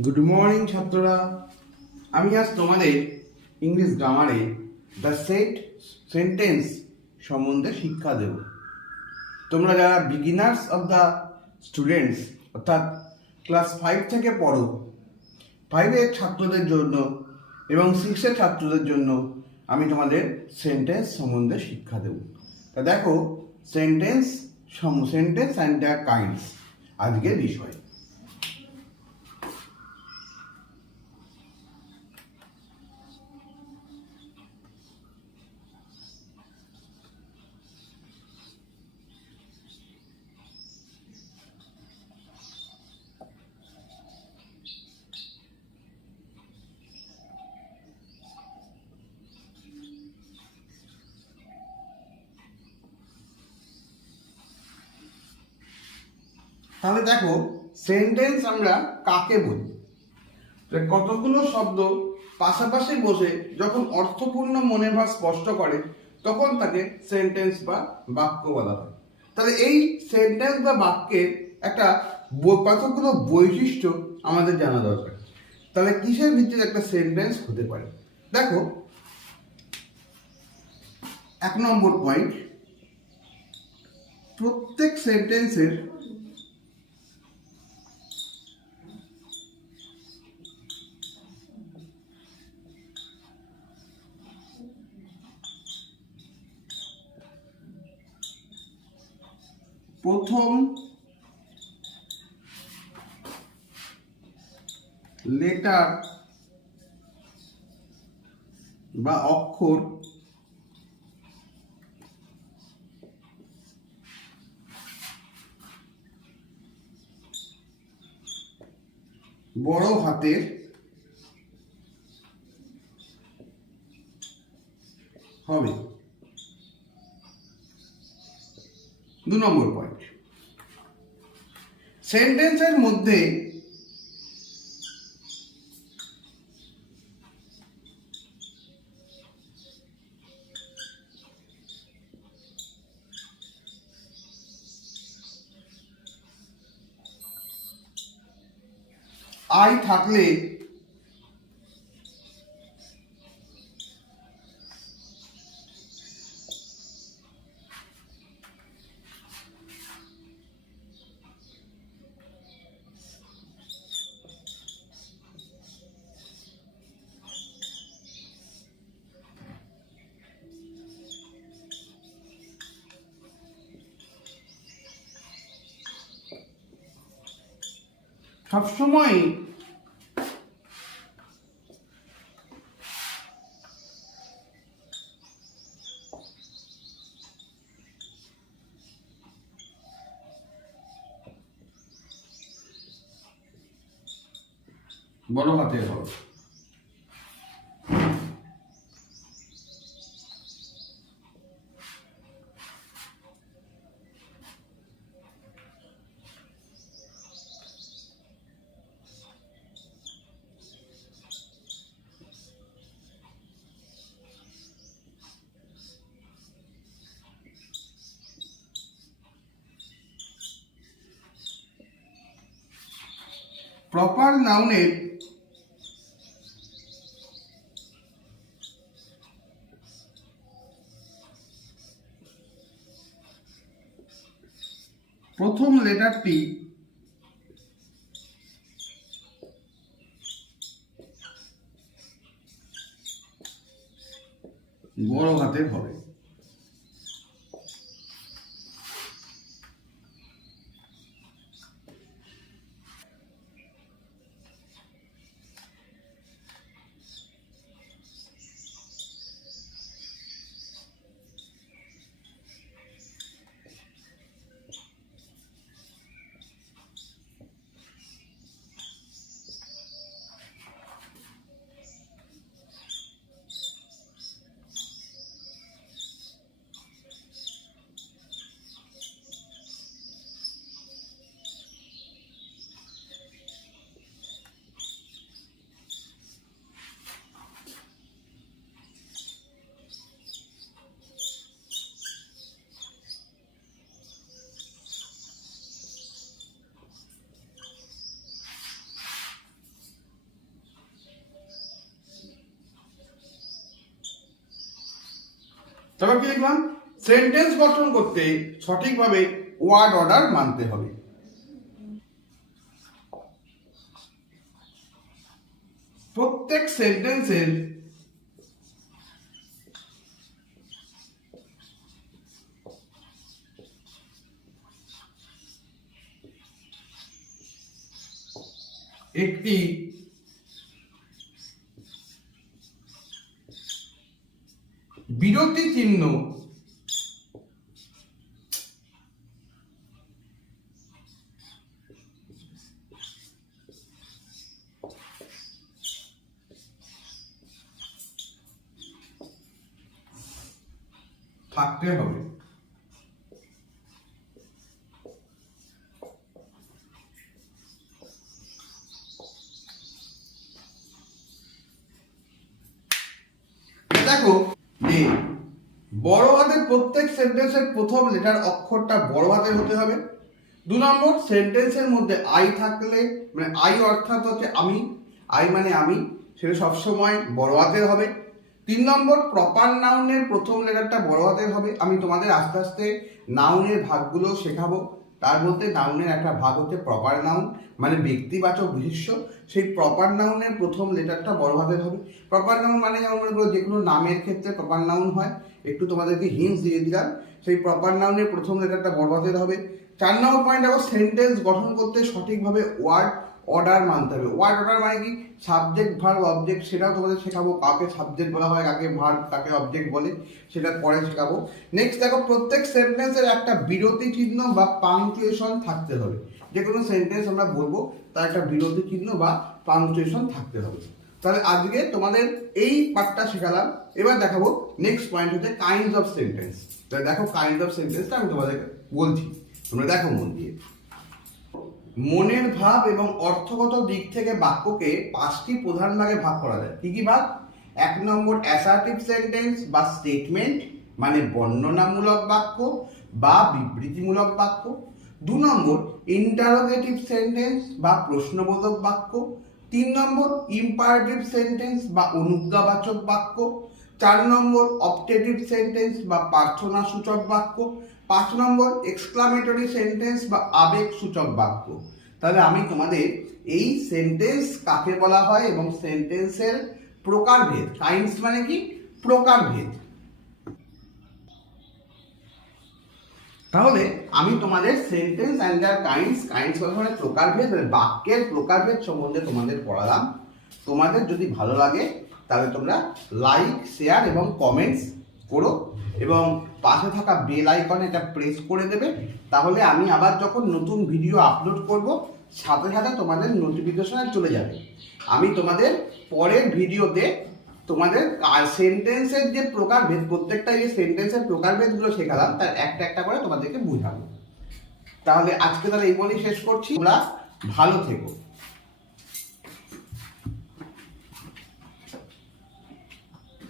Good morning ছাত্ররা। আমি আজ তোমাদের ইংলিশ গ্রামারে দ্য সেট সেন্টেন্স সম্বন্ধে শিক্ষা দেব। তোমরা যারা বিগিনার্স অফ দ্য স্টুডেন্টস অর্থাৎ ক্লাস 5 থেকে পড়ো, 5-এর ছাত্রদের জন্য এবং 6-এর ছাত্রদের জন্য আমি তোমাদের সেন্টেন্স সম্বন্ধে শিক্ষা দেব। তা দেখো, সেন্টেন্স অ্যান্ড দ্য কাইন্ডস আজকের বিষয়। তাহলে দেখো, সেন্টেন্স আমরা কাকে বলি? কতগুলো শব্দ পাশাপাশি বসে যখন অর্থপূর্ণ মনের ভাব স্পষ্ট করে তখন তাকে সেন্টেন্স বা বাক্য বলা হয়। তাহলে এই সেন্টেন্স বা বাক্যের একটা কতগুলো বৈশিষ্ট্য আমাদের জানা দরকার। তাহলে কিসের ভিত্তিতে একটা সেন্টেন্স হতে পারে? দেখো, 1 নম্বর পয়েন্ট, প্রত্যেক সেন্টেন্সের প্রথম লেটার বা অক্ষর বড় হাতের হবে। 2 নম্বর পয়েন্ট, সেন্টেন্সের মধ্যে আই থাকলে সবসময় বড় হাতের হবে। প্রপার নাউনের প্রথম লেটারটি বড় হাতের হবে। তারপর কি লিখলাম, সেন্টেন্স গঠন করতে সঠিকভাবে ওয়ার্ড অর্ডার মানতে হবে। প্রত্যেক সেন্টেন্সের একটি বিরতি চিহ্ন থাকতে হবে। দেখো যে বড় হাতের প্রত্যেক সেন্টেন্সের প্রথম লেটার অক্ষরটা বড় হাতের হতে হবে। 2 নম্বর, সেন্টেন্সের মধ্যে আই থাকলে, মানে আই অর্থাৎ হচ্ছে আমি, আই মানে আমি, সেটা সবসময় বড় হাতের হবে। 3 নম্বর, প্রপার নাউনের প্রথম লেটারটা বড় হাতের হবে। আমি তোমাদের আস্তে আস্তে নাউনের ভাগগুলো শেখাবো। তার মধ্যে নাউনের একটা ভাগ হচ্ছে প্রপার নাউন, মানে ব্যক্তিবাচক বিশেষ্য। সেই প্রপার নাউনের প্রথম লেটারটা বড় হাতের হবে। প্রপার নাউন মানে যেমন মনে করো যে কোনো নামের ক্ষেত্রে প্রপার নাউন হয়, একটু তোমাদেরকে হিন্টস দিয়ে দিলাম। সেই প্রপার নাউনের প্রথম লেটারটা বড় হাতের হবে। 4 নম্বর পয়েন্ট দেখো, সেন্টেন্স গঠন করতে সঠিকভাবে ওয়ার্ড অর্ডার মানতে হবে। ওয়ার্ড অর্ডার মানে কি, সাবজেক্ট ভার্ব অবজেক্ট, সেটাও তোমাদের শেখাবো। কাকে সাবজেক্ট বলা হয়, কাকে ভার্ব, কাকে অবজেক্ট বলে, সেটা পরে শেখাবো। নেক্সট দেখো, প্রত্যেক সেন্টেন্সের একটা বিরতি চিহ্ন বা পাংচুয়েশন থাকতে হবে। যে কোনো সেন্টেন্স আমরা বলবো তার একটা বিরতি চিহ্ন বা পাংচুয়েশন থাকতে হবে। তাহলে আজকে তোমাদের এই পার্টটা শেখালাম। এবার দেখাবো নেক্সট পয়েন্ট হচ্ছে কাইন্ডস অফ সেন্টেন্স। তাহলে দেখো কাইন্ডস অফ সেন্টেন্সটা আমি তোমাদেরকে বলছি, তোমরা দেখো মন দিয়ে। মনের ভাব এবং অর্থগত দিক থেকে বাক্যকে 5টি প্রধান ভাগে ভাগ করা যায়। কি কি ভাগ? 1 নম্বর, অ্যাসার্টিভ সেন্টেন্স বা স্টেটমেন্ট, মানে বর্ণনামূলক বাক্য বা বিবৃতিমূলক বাক্য। 2 নম্বর, ইন্টারোগেটিভ সেন্টেন্স বা প্রশ্নবোধক বাক্য। 3 নম্বর, ইম্পারেটিভ সেন্টেন্স বা অনুজ্ঞাবাচক বাক্য। 4 নম্বর, অপটেটিভ সেন্টেন্স বা প্রার্থনাসূচক বাক্য। 5 নম্বর, এক্সক্লামেটরি সেন্টেন্স বা আবেগসূচক বাক্য। তাহলে আমি তোমাদের এই সেন্টেন্স কাকে বলা হয় এবং সেন্টেন্সের প্রকারভেদ, কাইন্ডস মানে কি, প্রকারভেদ। তাহলে আমি তোমাদের sentence and their kinds, kinds মানে প্রকারভেদ, মানে বাক্যের প্রকারভেদ সম্বন্ধে তোমাদের পড়ালাম। তোমাদের যদি ভালো লাগে তাহলে তোমরা লাইক, শেয়ার এবং কমেন্টস করো এবং পাশে থাকা বেল আইকনে এটা প্রেস করে দেবে। তাহলে আমি আবার যখন নতুন ভিডিও আপলোড করব সাথে সাথে তোমাদের নোটিফিকেশনে চলে যাবে। আমি তোমাদের পরের ভিডিওতে তোমাদের সেন্টেন্সের যে প্রকারভেদ, প্রত্যেকটা যে সেন্টেন্সের প্রকারভেদগুলো শেখালাম তার একটা একটা করে তোমাদেরকে বুঝাবো। তাহলে আজকে তাহলে এই বলেই শেষ করছি। তোমরা ভালো থেকো।